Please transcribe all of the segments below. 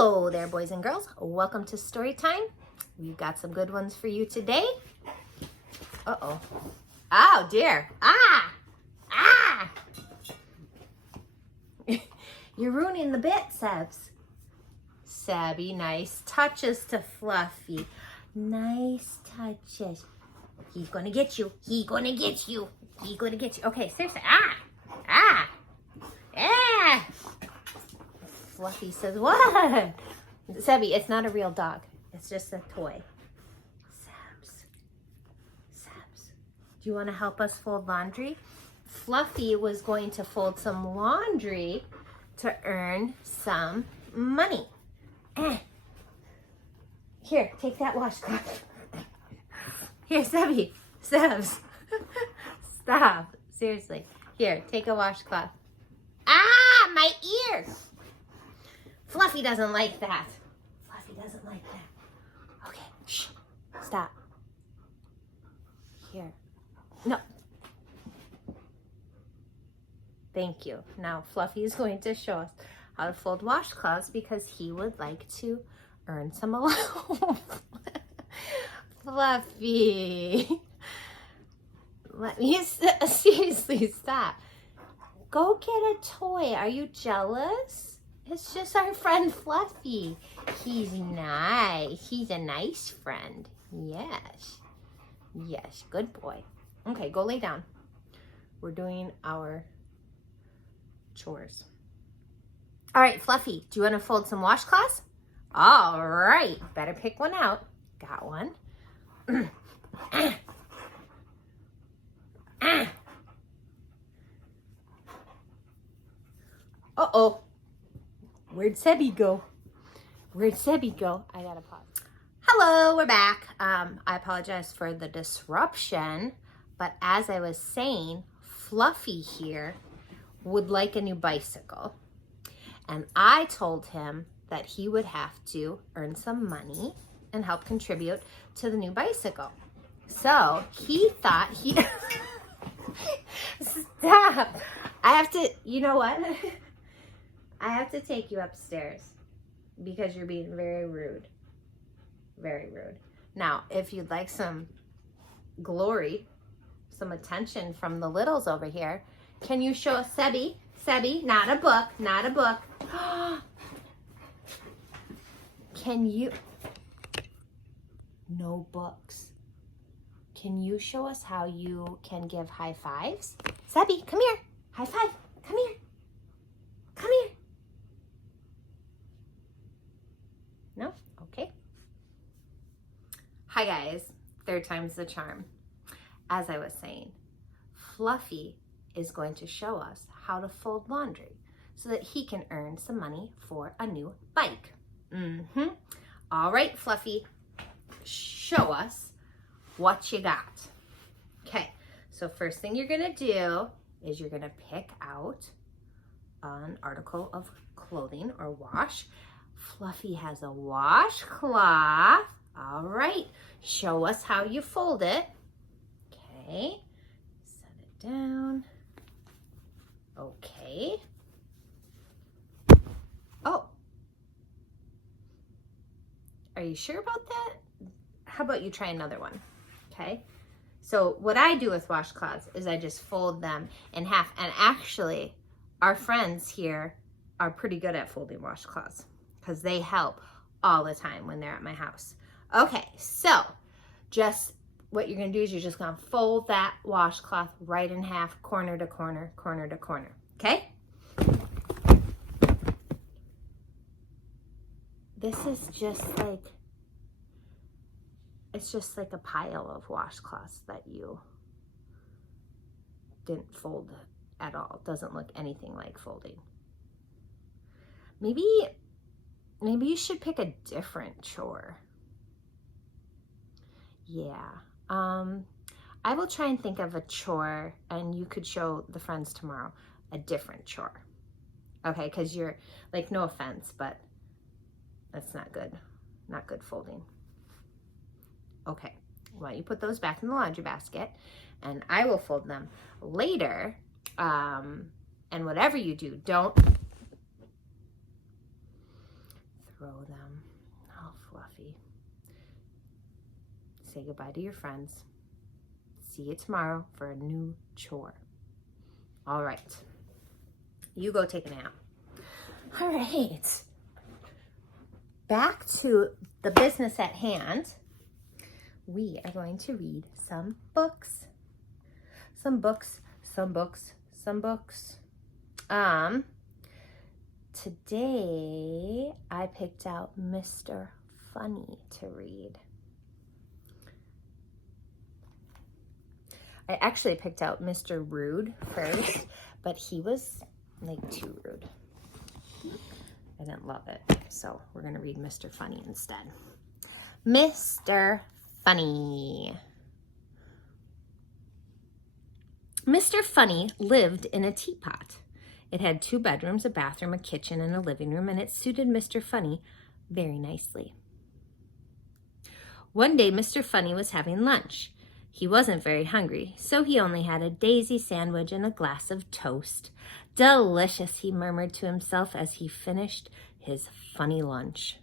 Hello there, boys and girls. Welcome to story time. We've got some good ones for you today. Uh-oh. Oh, dear. Ah! Ah! You're ruining the bit, Sebs. Sebby, nice touches to Fluffy. Nice touches. He's gonna get you. He's gonna get you. He's gonna get you. Okay, seriously. Ah! Ah! Ah! Fluffy says, what? Sebby, it's not a real dog. It's just a toy. Sebs, do you want to help us fold laundry? Fluffy was going to fold some laundry to earn some money. Here, take that washcloth. Here, Sebby. Sebs. Stop. Seriously. Here, take a washcloth. Ah, my ear. Fluffy doesn't like that. Fluffy doesn't like that. Okay, shh. Stop. Here. No. Thank you. Now Fluffy is going to show us how to fold washcloths because he would like to earn some allowance. Fluffy. Let me seriously stop. Go get a toy. Are you jealous? It's just our friend Fluffy. He's nice. He's a nice friend. Yes. Yes, good boy. Okay, go lay down. We're doing our chores. All right, Fluffy, do you want to fold some washcloths? All right, better pick one out. Got one. Uh-oh. Where'd Sebby go? Where'd Sebby go? I gotta pause. Hello, we're back. I apologize for the disruption, but as I was saying, Fluffy here would like a new bicycle. And I told him that he would have to earn some money and help contribute to the new bicycle. So he thought he... Stop. I have to, you know what? I have to take you upstairs because you're being very rude. Very rude. Now, if you'd like some glory, some attention from the littles over here, can you show Sebby? Sebby, not a book, not a book. Can you? No books. Can you show us how you can give high fives? Sebby, come here. High five. Come here. Come here. No? Okay. Hi guys, third time's the charm. As I was saying, Fluffy is going to show us how to fold laundry so that he can earn some money for a new bike. All right, Fluffy, show us what you got. Okay, so first thing you're gonna do is you're gonna pick out an article of clothing or wash. Fluffy has a washcloth. All right, show us how you fold it. Okay, set it down. Okay. Oh. Are you sure about that? How about you try another one? Okay. So what I do with washcloths is I just fold them in half. And actually, our friends here are pretty good at folding washcloths because they help all the time when they're at my house. Okay, so just what you're gonna do is you're just gonna fold that washcloth right in half, corner to corner, corner to corner, okay? This is just like, it's just like a pile of washcloths that you didn't fold at all. It doesn't look anything like folding. Maybe you should pick a different chore. Yeah. I will try and think of a chore and you could show the friends tomorrow a different chore. Okay, because you're like, no offense, but that's not good. Not good folding. Okay, well, you put those back in the laundry basket and I will fold them later. And whatever you do, don't throw them. Oh, Fluffy. Say goodbye to your friends. See you tomorrow for a new chore. All right. You go take a nap. All right. Back to the business at hand. We are going to read some books. Today I picked out Mr. Funny to read. I actually picked out Mr. Rude first, but he was like too rude. I didn't love it, so we're gonna read Mr. Funny instead. Mr. Funny. Mr. Funny lived in a teapot. It had 2 bedrooms, a bathroom, a kitchen, and a living room, and it suited Mr. Funny very nicely. One day, Mr. Funny was having lunch. He wasn't very hungry, so he only had a daisy sandwich and a glass of toast. Delicious, he murmured to himself as he finished his funny lunch.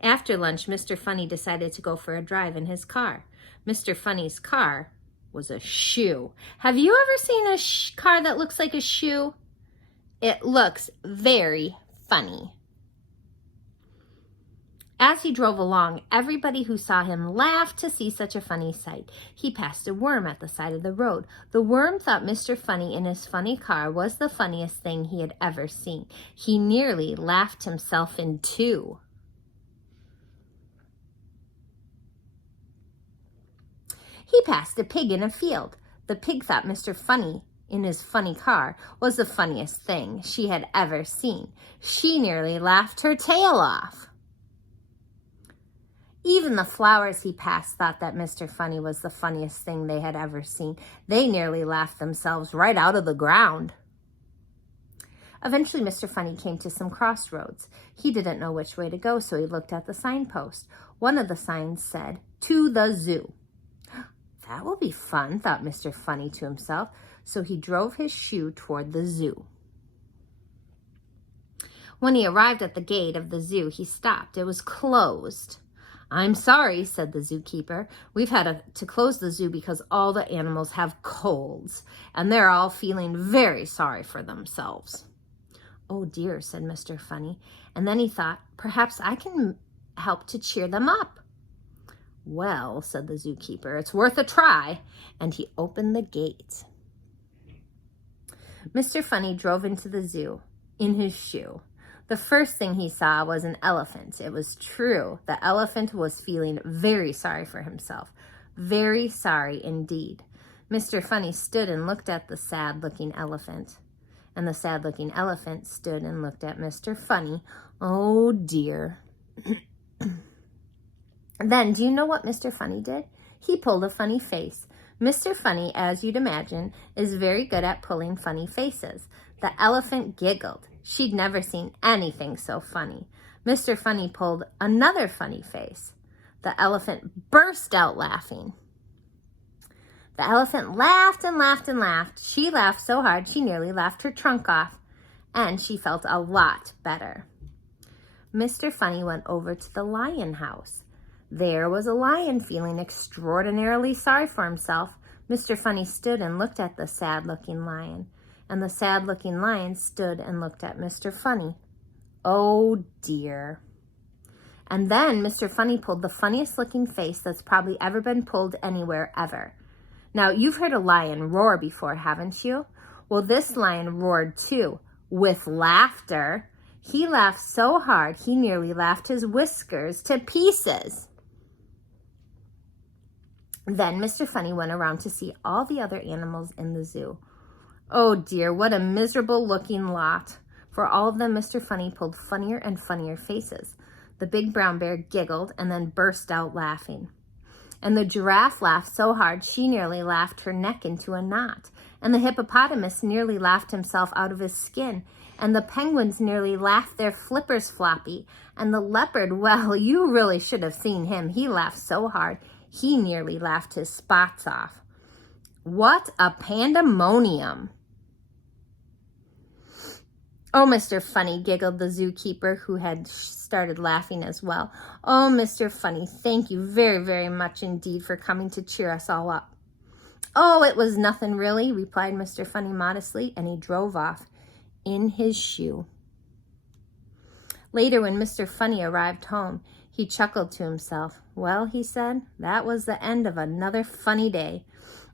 After lunch, Mr. Funny decided to go for a drive in his car. Mr. Funny's car was a shoe. Have you ever seen a car that looks like a shoe? It looks very funny. As he drove along, everybody who saw him laughed to see such a funny sight. He passed a worm at the side of the road. The worm thought Mr. Funny in his funny car was the funniest thing he had ever seen. He nearly laughed himself in two. He passed a pig in a field. The pig thought Mr. Funny in his funny car was the funniest thing she had ever seen. She nearly laughed her tail off. Even the flowers he passed thought that Mr. Funny was the funniest thing they had ever seen. They nearly laughed themselves right out of the ground. Eventually, Mr. Funny came to some crossroads. He didn't know which way to go, so he looked at the signpost. One of the signs said, "To the zoo." That will be fun, thought Mr. Funny to himself, so he drove his shoe toward the zoo. When he arrived at the gate of the zoo, he stopped. It was closed. "I'm sorry," said the zookeeper. "We've had to close the zoo because all the animals have colds, and they're all feeling very sorry for themselves." "Oh dear," said Mr. Funny, and then he thought, "Perhaps I can help to cheer them up." "Well," said the zookeeper, "it's worth a try," and he opened the gate. Mr. Funny drove into the zoo in his shoe. The first thing he saw was an elephant. It was true. The elephant was feeling very sorry for himself. Very sorry indeed. Mr. Funny stood and looked at the sad-looking elephant. And the sad-looking elephant stood and looked at Mr. Funny. Oh, dear. Then, do you know what Mr. Funny did? He pulled a funny face. Mr. Funny, as you'd imagine, is very good at pulling funny faces. The elephant giggled. She'd never seen anything so funny. Mr. Funny pulled another funny face. The elephant burst out laughing. The elephant laughed and laughed and laughed. She laughed so hard she nearly laughed her trunk off, and she felt a lot better. Mr. Funny went over to the lion house. There was a lion feeling extraordinarily sorry for himself. Mr. Funny stood and looked at the sad-looking lion, and the sad-looking lion stood and looked at Mr. Funny. Oh, dear. And then Mr. Funny pulled the funniest-looking face that's probably ever been pulled anywhere ever. Now, you've heard a lion roar before, haven't you? Well, this lion roared too, with laughter. He laughed so hard he nearly laughed his whiskers to pieces. Then Mr. Funny went around to see all the other animals in the zoo. Oh dear, what a miserable looking lot. For all of them, Mr. Funny pulled funnier and funnier faces. The big brown bear giggled and then burst out laughing. And the giraffe laughed so hard she nearly laughed her neck into a knot. And the hippopotamus nearly laughed himself out of his skin. And the penguins nearly laughed their flippers floppy. And the leopard, well, you really should have seen him. He laughed so hard he nearly laughed his spots off. What a pandemonium! Oh, Mr. Funny, giggled the zookeeper, who had started laughing as well. Oh, Mr. Funny, thank you very, very much indeed for coming to cheer us all up. Oh, it was nothing really, replied Mr. Funny modestly, and he drove off in his shoe. Later, when Mr. Funny arrived home, he chuckled to himself. Well, he said, that was the end of another funny day.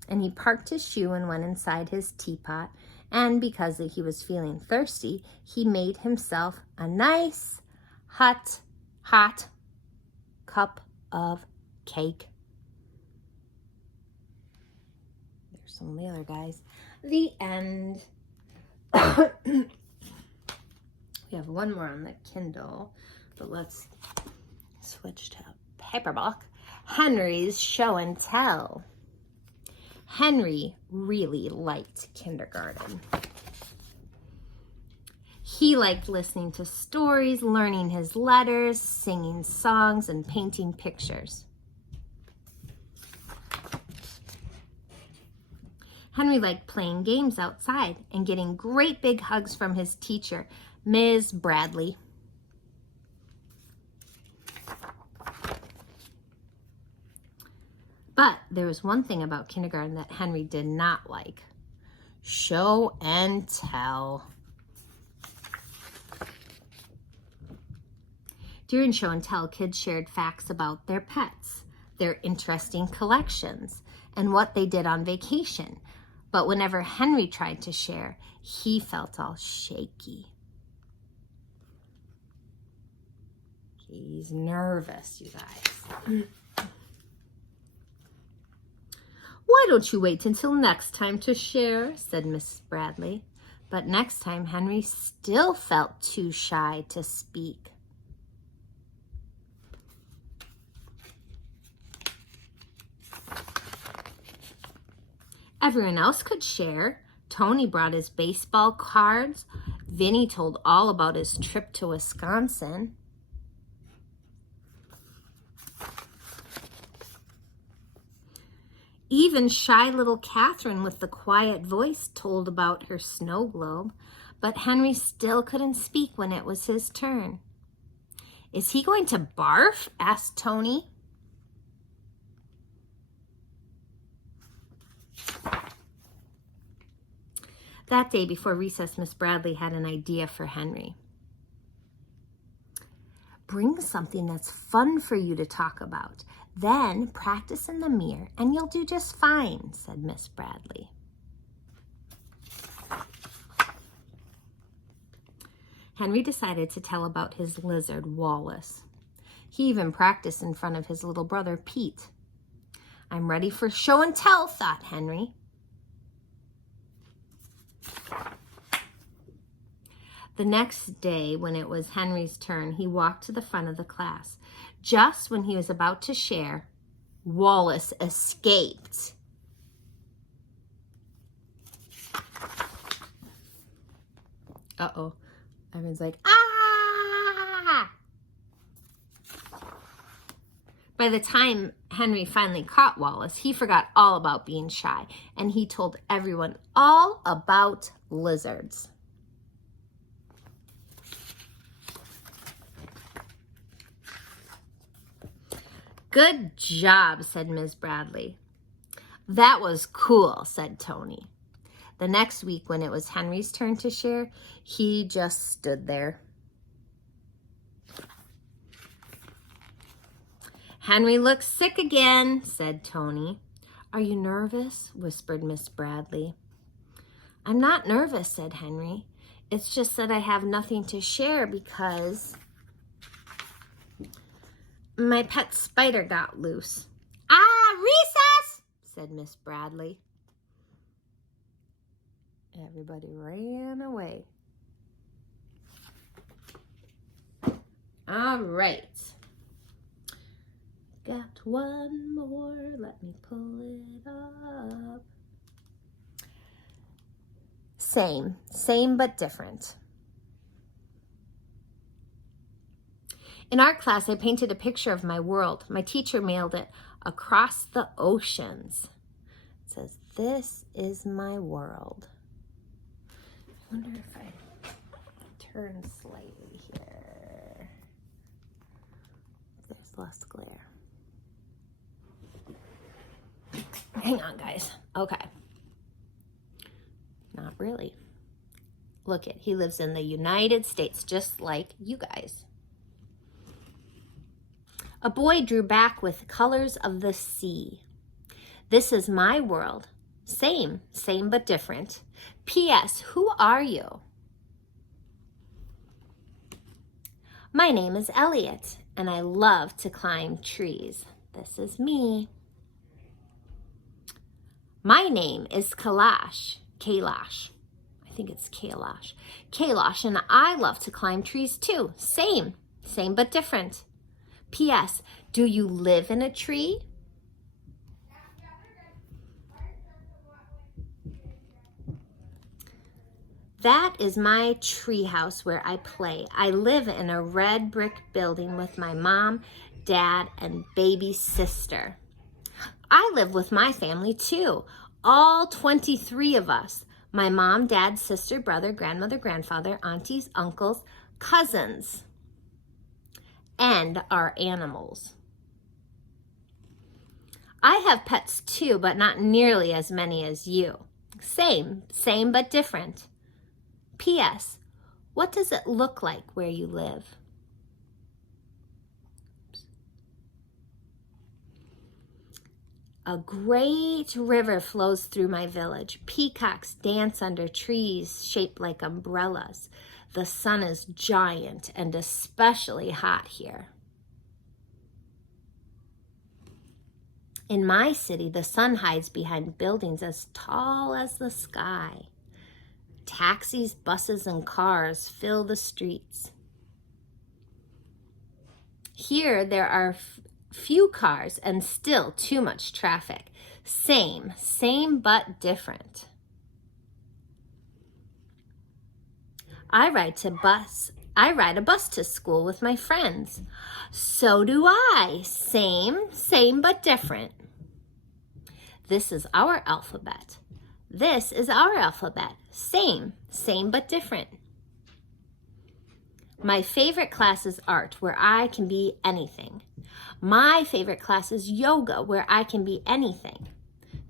And he parked his shoe and went inside his teapot. And because he was feeling thirsty, he made himself a nice, hot cup of cake. There's some of the other guys. The end. We have one more on the Kindle, but let's switch to paper book. Henry's Show and Tell. Henry really liked kindergarten. He liked listening to stories, learning his letters, singing songs, and painting pictures. Henry liked playing games outside and getting great big hugs from his teacher, Ms. Bradley. But there was one thing about kindergarten that Henry did not like. Show and tell. During show and tell, kids shared facts about their pets, their interesting collections, and what they did on vacation. But whenever Henry tried to share, he felt all shaky. He's nervous, you guys. Why don't you wait until next time to share, said Mrs. Bradley. But next time, Henry still felt too shy to speak. Everyone else could share. Tony brought his baseball cards. Vinny told all about his trip to Wisconsin. Even shy little Catherine with the quiet voice told about her snow globe, but Henry still couldn't speak when it was his turn. Is he going to barf? Asked Tony. That day before recess, Miss Bradley had an idea for Henry. Bring something that's fun for you to talk about. Then practice in the mirror and you'll do just fine, said Miss Bradley. Henry decided to tell about his lizard, Wallace. He even practiced in front of his little brother, Pete. I'm ready for show and tell, thought Henry. The next day, when it was Henry's turn, he walked to the front of the class. Just when he was about to share, Wallace escaped. Uh-oh. Everyone's like, ah! By the time Henry finally caught Wallace, he forgot all about being shy, and he told everyone all about lizards. Good job, said Ms. Bradley. That was cool, said Tony. The next week, when it was Henry's turn to share, he just stood there. Henry looks sick again, said Tony. Are you nervous? Whispered Miss Bradley. I'm not nervous, said Henry. It's just that I have nothing to share because my pet spider got loose. Ah, recess, said Miss Bradley. Everybody ran away. All right. Got one more. Let me pull it up. Same but different. In art class, I painted a picture of my world. My teacher mailed it across the oceans. It says, "This is my world." I wonder if I turn slightly here. There's less glare. Hang on, guys. Okay. Not really. Look it, he lives in the United States, just like you guys. A boy drew back with colors of the sea. This is my world. Same but different. P.S. Who are you? My name is Elliot, and I love to climb trees. This is me. My name is Kailash. I think it's Kailash, and I love to climb trees too. Same but different. P.S. Do you live in a tree? That is my tree house where I play. I live in a red brick building with my mom, dad, and baby sister. I live with my family too, all 23 of us. My mom, dad, sister, brother, grandmother, grandfather, aunties, uncles, cousins, and our animals. I have pets too, but not nearly as many as you. Same but different. P.S. What does it look like where you live? A great river flows through my village. Peacocks dance under trees shaped like umbrellas. The sun is giant and especially hot here. In my city, the sun hides behind buildings as tall as the sky. Taxis, buses, and cars fill the streets. Here, there are few cars and still too much traffic. Same but different. I ride a bus to school with my friends. So do I. Same but different. This is our alphabet. This is our alphabet. Same but different. My favorite class is art, where I can be anything. My favorite class is yoga, where I can be anything.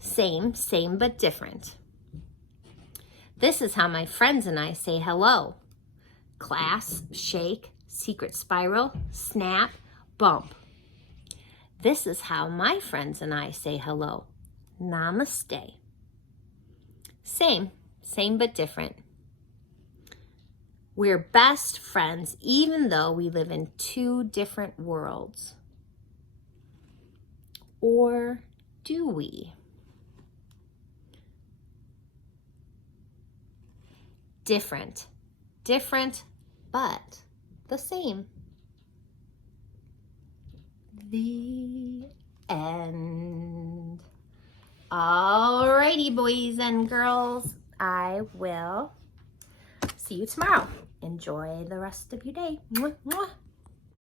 Same but different. This is how my friends and I say hello. Class, shake, secret spiral, snap, bump. This is how my friends and I say hello. Namaste. Same but different. We're best friends, even though we live in two different worlds. Or do we? Different, but the same. The end. Alrighty, boys and girls, I will see you tomorrow. Enjoy the rest of your day. Mwah, mwah.